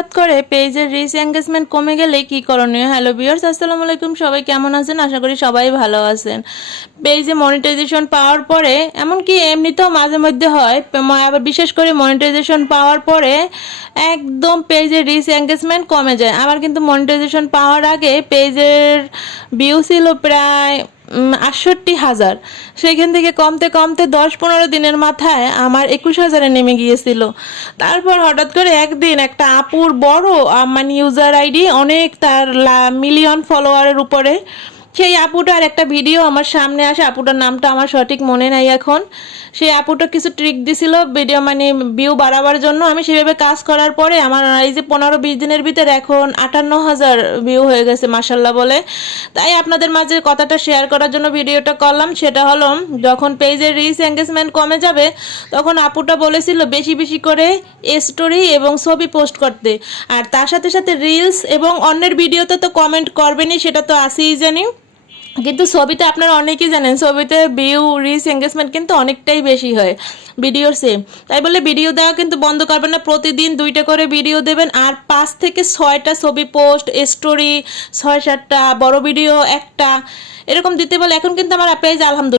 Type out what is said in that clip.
হঠাৎ করে পেজের রিচ এঙ্গেজমেন্ট কমে গেলে কি করণীয়? হ্যালো বিয়ার্স আসসালামু আলাইকুম। সবাই কেমন আছেন? আশা করি সবাই ভালো আছেন। পেজে মনিটাইজেশন পাওয়ার পরে, এমনকি এমনিতেও মাঝে মধ্যে হয় আবার বিশেষ করে মনিটাইজেশন পাওয়ার পরে একদম পেজের রিচ এঙ্গেজমেন্ট কমে যায়। আমার কিন্তু মনিটাইজেশন পাওয়ার আগে পেজের ভিউ ছিল প্রায় আটষট্টি হাজার। সেখান থেকে কমতে কমতে দশ পনেরো দিনের মাথায় আমার একুশ হাজারে নেমে গিয়েছিল। তারপর হঠাৎ করে একদিন একটা আপুর বড় মানে ইউজার আইডি অনেক তার মিলিয়ন ফলোয়ারের উপরে সেই আপুটার একটা ভিডিও আমার সামনে আসে, আপুটার নামটা আমার সঠিক মনে নাই এখন। সেই আপুটা কিছু ট্রিক দিছিল ভিডিও মানে ভিউ বাড়াবার জন্য। আমি সেভাবে কাজ করার পরে আমার এই যে পনেরো বিশ দিনের ভিতরে এখন আটান্ন হাজার ভিউ হয়ে গেছে মাসাল্লাহ বলে। তাই আপনাদের মাঝে কথাটা শেয়ার করার জন্য ভিডিওটা করলাম। সেটা হলো, যখন পেজের রিচ এঙ্গেজমেন্ট কমে যাবে, তখন আপুটা বলেছিল বেশি বেশি করে স্টোরি এবং ছবি পোস্ট করতে। আর তার সাথে সাথে রিলস এবং অন্যের ভিডিওতে তো কমেন্ট করবেনই, সেটা তো আসেই জানি। কিন্তু ছবিতে আপনারা অনেকেই জানেন, ছবিতে ভিউ রিচ এঙ্গেজমেন্ট কিন্তু অনেকটাই বেশি হয় ভিডিওর সেম তাই বলে ভিডিও দেওয়া কিন্তু বন্ধ করবেন না, প্রতিদিন দুইটা করে ভিডিও দেবেন আর পাঁচ থেকে ছয়টা ছবি পোস্ট স্টোরি ছয় সাতটা বড় ভিডিও একটা, এরকম দিতে বলে। এখন কিন্তু আমার পেজ আলহামদুলিল্লাহ।